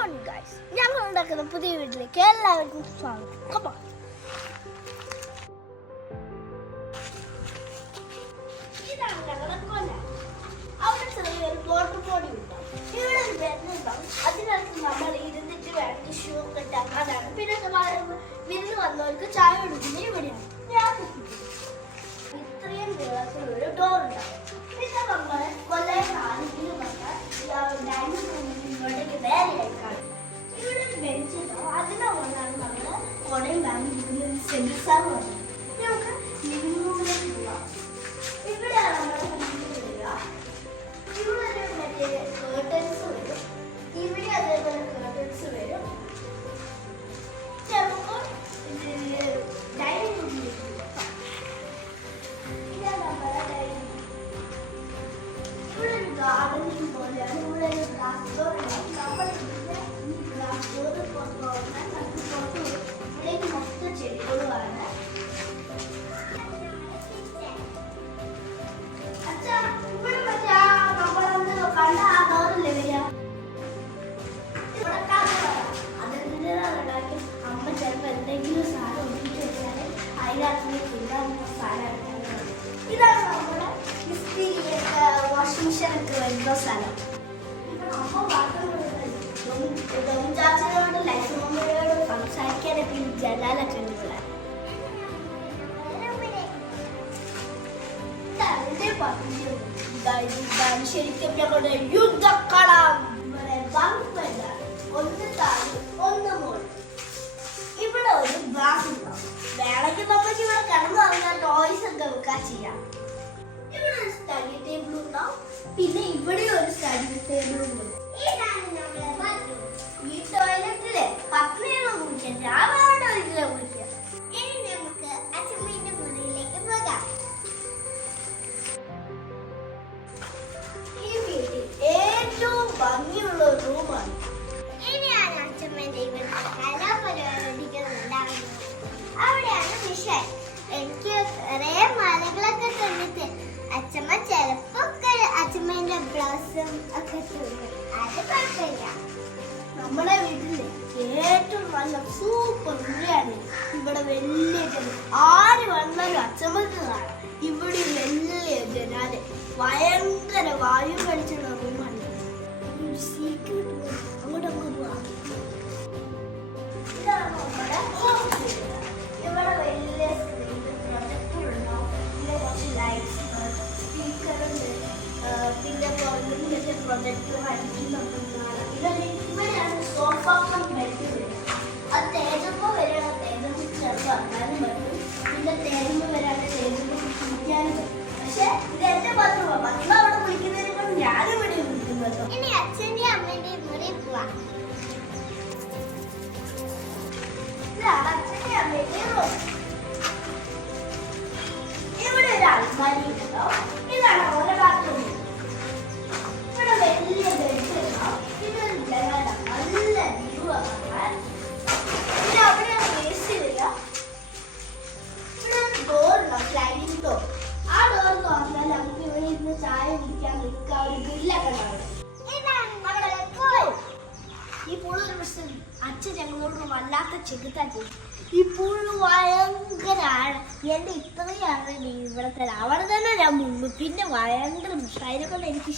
Morning guys, ഞങ്ങൾ ഉണ്ടാക്കുന്ന പുതിയ വീട്ടിലേക്ക് എല്ലാവർക്കും സ്വാഗതം. Come on. ഇതാണ് ഞങ്ങളുടെ കൊല. അവിടെ ചെറിയൊരു വാട്ടർ ബോഡി ഉണ്ടാവും, ഇവിടെ ഒരു വെള്ളം. അതിനകത്ത് നമ്മൾ ഇരുന്നിട്ട് വേണമെങ്കിൽ ഷൂ ഒക്കെ ഇട്ടാക്കാനാണ്. പിന്നെ വിരുന്ന് വന്നവർക്ക് ചായ കൊടുക്കുന്നത് ഇവിടെയാണ്. ഇത്രയും നീളത്തിലൊരു ഡോർ ഉണ്ടാവും. പിന്നെ നമ്മൾ കൊല്ലം ആരെങ്കിലും വന്നാൽ ഡൈനിങ് റൂമിൽ ഇങ്ങോട്ടേക്ക് വേറെയായി കാണും. ഇവിടെ ഒരു ബെഞ്ച് ഉണ്ടാവും, അതിനെ കൊണ്ടാണ് നമ്മൾ കൊടയും ബാങ്കിരിക്കുന്നത് സെമിസാർ പറയുന്നത്. നമുക്ക് ലിവിംഗ് റൂമിലേക്ക് പോവാം. ഇവിടെയാണ് നമ്മുടെ വീട്ടിൽ വരിക. ഇവിടെ ഒരു മറ്റേ കേർട്ടൻസ് വരും, ഇവിടെ അതേപോലെ കേർട്ടൻസ് വരും. ചിലപ്പോൾ ഡൈനിങ് റൂമിലേക്ക് പോവാം. ഇതാണ് നമ്മുടെ ഡൈനിങ് റൂം. ഇവിടെ ഒരു ഗാർഡനിങ് പോലെയാണ്. ഇവിടെ ഒരു ഗ്ലാസ് ഡോർ ഉണ്ടാവും. നമ്മൾ ഈ ഗ്ലാസ് ഡോർ പുറത്ത് തുറന്നാൽ നമുക്ക് പുറത്ത് വരും. ഇവിടേക്ക് മൊത്തം ചെടികളുമാണ്. അച്ഛാ, ഇവിടെ മറ്റേ നമ്മളന്ന് കണ്ട ആ ഡോറല്ലേ വരിക? ഇവിടെ അതിൻ്റെതാക്കി അമ്മ ചിലപ്പോൾ എന്തെങ്കിലും സാധനം ഒഴിച്ച് വെച്ചാൽ അതിനകത്ത് തിന്നാനുള്ള സാധനം. ഇതാണ് നമ്മുടെ വാഷിംഗ് മെഷീൻ ഒക്കെ വരുന്ന സ്ഥലം. അമ്മ ചാച്ചനോട് ലൈസമ്മയോട് സംസാരിക്കാനൊക്കെ ഈ ജനാലൊക്കെ ഉണ്ട്. ഇതാണ് ശരിക്കും ഞങ്ങളുടെ യുദ്ധക്കളം. ഒന്ന് താഴെ ഒന്ന് മുകളിൽ. ഇവിടെ ഒരു ഗ്ലാസ് ഉണ്ടാവും. വേണമെങ്കിൽ നമുക്ക് ഇവിടെ കിടന്നു പറഞ്ഞാൽ ടോയ്സ് ഒക്കെ വെക്കാൻ ചെയ്യാം. ഇവിടെ ഒരു സ്റ്റഡി ടേബിൾ ഉണ്ടാവും. പിന്നെ ഇവിടെ ഒരു സ്റ്റഡി ടേബിൾ ഉണ്ട്. ഈ ടോയ്ലറ്റില് പത്നിയാണ് കുളിക്കാൻ, ഞാൻ വേറെ ടോയ്ലറ്റിലാണ് കുളിക്കുക. ഇനി നമുക്ക് അച്ഛമ്മയുടെ മുറിയിലേക്ക് പോകാം. ഈ വീട്ടിൽ ഏറ്റവും ഭംഗിയുള്ള ഒരു റൂമാണ്. ഇനിയാണ് അച്ഛമ്മേന്റെ ഇവിടുത്തെ കലാപരിപാടികൾ ഉണ്ടാകുന്നത്. അവിടെയാണ് മിഷൻ. എനിക്ക് കുറേ മലകളൊക്കെ കണ്ടിട്ട് അച്ഛമ്മ ചിലപ്പോ അച്ഛമ്മേന്റെ ബ്ലൗസും ഒക്കെ തരും. അത് കുഴപ്പമില്ല. നമ്മുടെ വീട്ടില് ഏറ്റവും നല്ല സൂപ്പർ മുറിയാണ്. ഇവിടെ വലിയ ആര് വന്നാലും അച്ഛമ്മക്ക് കാണാം. ഇവിടെ വലിയ ജനാല്, ഭയങ്കര വായു കഴിച്ചുള്ള റൂമാണ്. അങ്ങോട്ട് പോവാം. ഇതാണ് നമ്മുടെ ഇവിടെ വലിയ പ്രൊജക്ടർ ഉണ്ടാവും. പിന്നെ കുറച്ച് ലൈറ്റ്സ്, സ്പീക്കറുണ്ട്. പിന്നെ പുറകിലത്തെ പ്രൊജക്ടർ അടിക്കുന്നുണ്ടാകും. ഇവിടെയാണ് സോഫ കം ബെഡ് വരിക. അത് തേജപ്പോൾ വരികയാണ്. തേജപ്പ് ചിലപ്പോൾ അന്നാലും പറ്റും. പിന്നെ തേജപ്പ് വരാണ്ട് തേജപ്പ് കുളിക്കാനും പറ്റും. പക്ഷെ ഇത് എന്റെ ബാത്റൂമാണ്. പത്മ അവിടെ കുളിക്കുന്നതിനേക്കാൾ ഞാനും ഇവിടെ കുളിക്കുന്നത്. ഇനി അച്ഛൻ്റെയും അമ്മേന്റെയും മുറി പോവാം. ഇതാണ് അച്ഛൻ്റെയും അമ്മേന്റെയും റൂം. ഇവിടെ ഒരു അൽമാരി ഉണ്ടാവും. ഇതാണ് ഓരോ ബാത്റൂം. ഇവിടെ വലിയ ബെഡ് ഉണ്ടാവും. ഇതൊരു ജനാല, നല്ല വ്യൂ ആണ്. പിന്നെ അവിടെയാണ് വേസ്റ്റ് വരിക. ഇവിടെ ഒരു ഡോർ ഉണ്ടാവും, സ്ലൈഡിംഗ് ഡോർ. ആ ഡോർ തുറന്നാൽ നമുക്ക് ഇവിടെ ഇരുന്ന് ചായ കുടിക്കാൻ നിൽക്കാൻ ഒരു ഗ്രില്ലൊക്കെ ഉണ്ടാവും. ഇതാണ് നമ്മുടെ പൂൾ. ഈ പൂള് ഒരു പ്രശ്നം, അച്ഛൻ ഞങ്ങളോട് വല്ലാത്ത ചെകുത്താൻ ചെയ്യും. ഈ പൂള് ഭയങ്കരമാണ്. എൻ്റെ ഇത്രയാണ് ഇവിടെ തന്നെ. അവിടെ തന്നെ ഞാൻ മുങ്ങും. പിന്നെ ഭയങ്കര പ്രശ്നം. അതിനെക്കൊണ്ട് എനിക്ക്